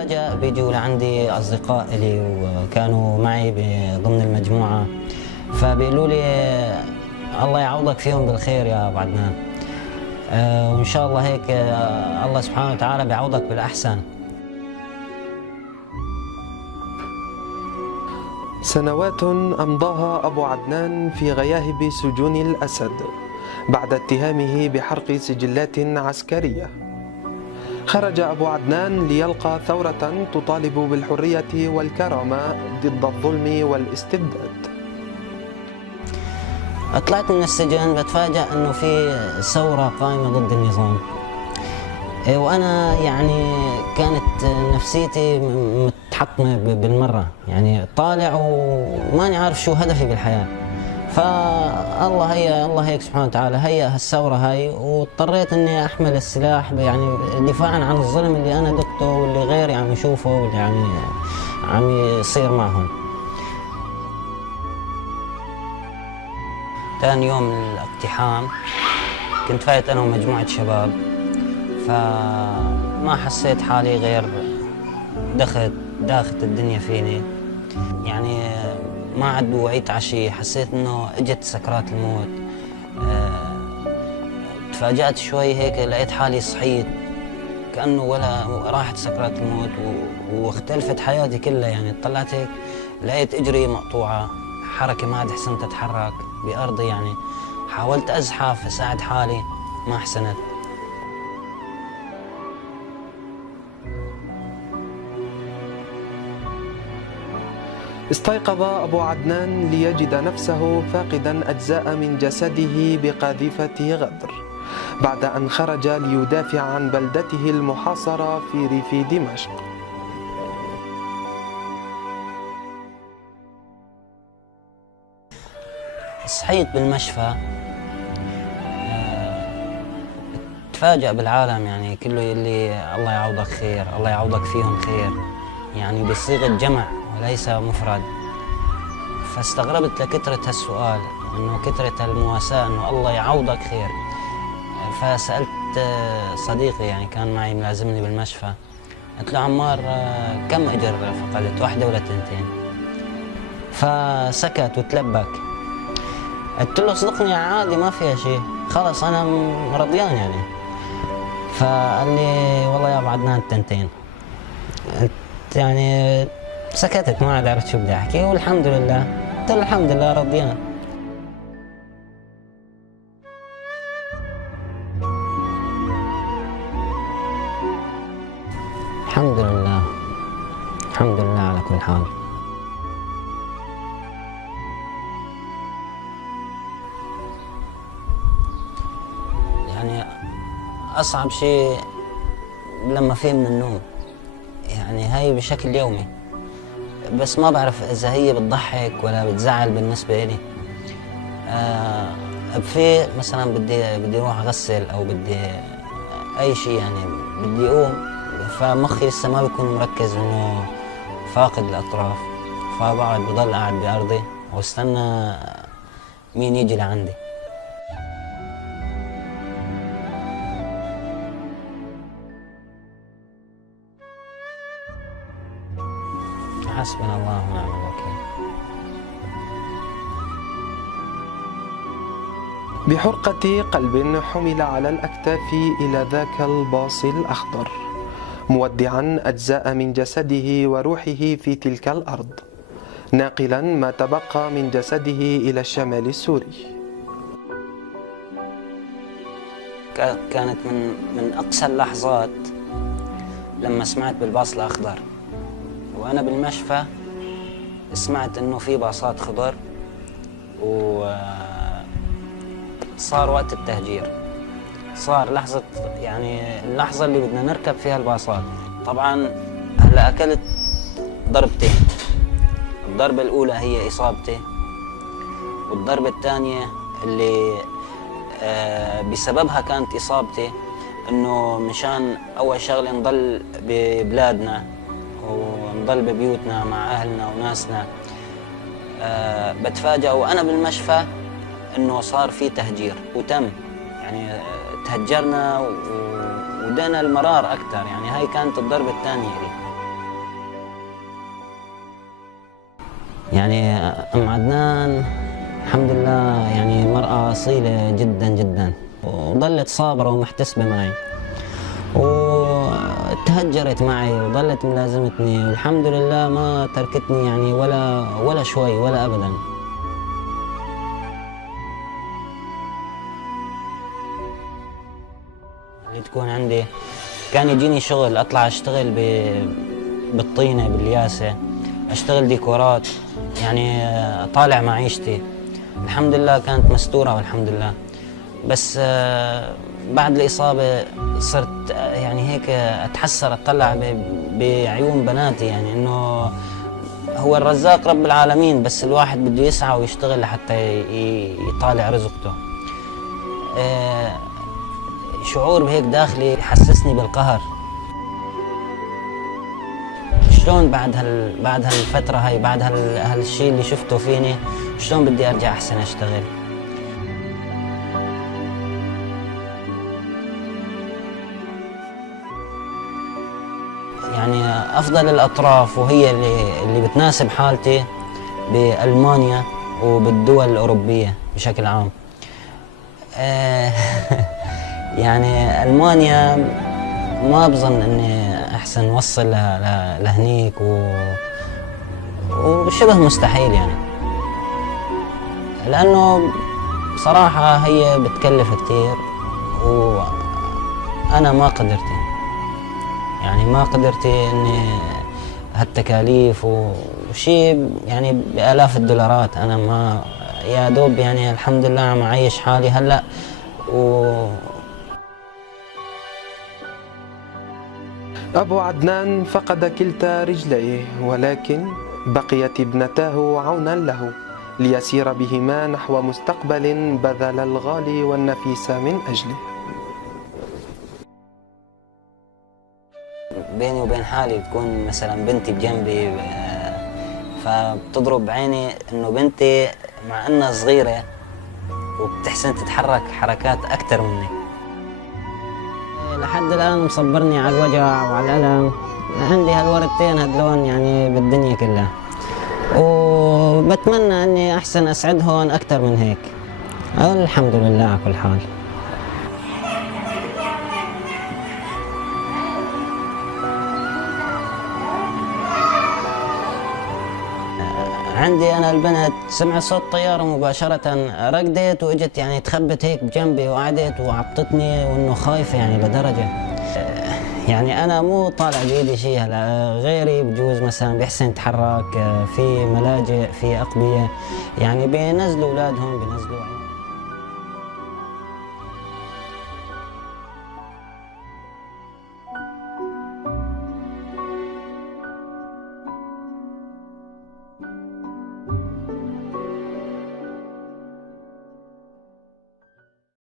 بتفاجأ بيجوا لعندي أصدقاء لي وكانوا معي ضمن المجموعة، فبيقولوا لي الله يعوضك فيهم بالخير يا أبو عدنان. وإن شاء الله هيك الله سبحانه وتعالى بيعوضك بالأحسن. سنوات أمضاها أبو عدنان في غياهب سجون الأسد بعد اتهامه بحرق سجلات عسكرية. خرج أبو عدنان ليلقى ثورة تطالب بالحرية والكرامة ضد الظلم والاستبداد. طلعت من السجن بتفاجأ انه في ثورة قائمة ضد النظام، وانا يعني كانت نفسيتي متحطمة بالمرة، يعني طالع وماني عارف شو هدفي بالحياة. الله هيك سبحانه وتعالى هيا هالثورة هاي، واضطريت اني احمل السلاح يعني دفاعا عن الظلم اللي انا دقته واللي غيري عم يشوفه واللي يعني عم يصير معهم. ثاني يوم من الاقتحام كنت فايت انا ومجموعة شباب، فما حسيت حالي غير داخت الدنيا فيني، يعني ما عاد وعيت عشي. حسيت انه اجت سكرات الموت. تفاجأت شوي هيك لقيت حالي صحيت كأنه ولا راحت سكرات الموت واختلفت حياتي كلها. يعني طلعت هيك لقيت اجري مقطوعة، حركة ما عاد حسنت اتحرك بأرضي. يعني حاولت ازحف اساعد حالي ما حسنت. استيقظ أبو عدنان ليجد نفسه فاقدا أجزاء من جسده بقاذيفة غدر بعد أن خرج ليدافع عن بلدته المحاصرة في ريف دمشق. صحيت بالمشفى، تفاجأ بالعالم يعني كله يلي الله يعوضك خير، الله يعوضك فيهم خير، يعني بصيغة جمع وليس مفرد. فاستغربت لكثرة هالسؤال، انه كثرة المواساة انه الله يعوضك خير. فسألت صديقي يعني كان معي ملازمني بالمشفى، قلت له عمار كم اجر فقدت، واحدة ولا تنتين؟ فسكت وتلبك. قلت له صدقني عادي ما فيها شيء، خلص انا رضيان يعني. فقال لي والله يا ابو عدنان تنتين. يعني سكتت ما عاد عرفت شو بدي احكي، والحمد لله. قلت له الحمد لله رضيان. الحمد لله، الحمد لله على كل حال. يعني أصعب شيء لما فيه من النوم، يعني هاي بشكل يومي، بس ما بعرف إذا هي بتضحك ولا بتزعل بالنسبة إلي. في مثلا بدي أروح أغسل أو بدي أي شيء، يعني بدي أقوم، فمخي لسه ما بيكون مركز إنه فاقد الأطراف، بضل قاعد بأرضي واستنى مين يجي لعندي. حسبنا الله ونعم الوكيل. بحرقة قلب حمل على الأكتاف إلى ذاك الباص الأخضر، مودعا أجزاء من جسده وروحه في تلك الأرض، ناقلا ما تبقى من جسده إلى الشمال السوري. كانت من أقسى اللحظات لما سمعت بالباص الأخضر، وأنا بالمشفى سمعت إنه في باصات خضر، وصار وقت التهجير، صار لحظة، يعني اللحظة اللي بدنا نركب فيها الباصات. طبعاً هلا أكلت ضربتين، الضربة الأولى هي إصابتي، والضربة الثانية اللي بسببها كانت إصابتي إنه مشان أول شغلة نضل ببلادنا ونضل ببيوتنا مع أهلنا وناسنا. بتفاجأ وأنا بالمشفى إنه صار في تهجير وتم، يعني تهجرنا ودنا المرار أكثر. يعني هاي كانت الضربة الثانية لي. يعني أم عدنان الحمد لله يعني مرأة أصيلة جدا جدا، وظلت صابرة ومحتسبة معي، وتهجرت معي وظلت ملازمتني، والحمد لله ما تركتني يعني ولا شوي ولا أبدا. اللي تكون عندي كان يجيني شغل أطلع أشتغل بالطينة بالياسة، أشتغل ديكورات، يعني طالع معيشتي الحمد لله كانت مستورة والحمد لله. بس بعد الإصابة صرت يعني هيك أتحسر أطلع بعيون بناتي، يعني إنه هو الرزاق رب العالمين، بس الواحد بده يسعى ويشتغل لحتى يطالع رزقته. شعور بهيك داخلي يحسسني بالقهر. شلون بعد هالفترة هاي، بعد هالشيء اللي شفته فيني، شلون بدي أرجع أحسن أشتغل؟ يعني أفضل الأطراف وهي اللي بتناسب حالتي بألمانيا وبالدول الأوروبية بشكل عام. يعني ألمانيا ما بظن إني أحسن وصل لهنيك، وشبه مستحيل يعني، لأنه صراحة هي بتكلف كتير وأنا ما قدرتي، يعني ما قدرتي إني هالتكاليف وشيء يعني بآلاف الدولارات. أنا ما يا دوب يعني الحمد لله عم أعيش حالي هلأ أبو عدنان فقد كلتا رجليه، ولكن بقيت ابنتاه عونا له ليسير بهما نحو مستقبل بذل الغالي والنفيس من أجله. بيني وبين حالي تكون مثلا بنتي بجنبي، فبتضرب عيني إنه بنتي مع إنها صغيرة وبتحسن تتحرك حركات أكثر مني. لحد الآن مصبرني على الوجع وعلى الألم، عندي هالوردتين هاللون يعني بالدنيا كلها، وبتمنى أني أحسن أسعد هون أكثر من هيك. الحمد لله على كل حال. عندي أنا البنت سمعت صوت طيارة مباشرة ركضت وإجت يعني تخبت هيك بجنبي وقعدت وعبطتني، وإنه خايفة يعني لدرجة يعني أنا مو طالع بإيدي شيء. هلا غيري بجوز مثلا بيحسن يتحرك في ملاجئ في أقبية، يعني بينزلوا أولادهم بينزلوا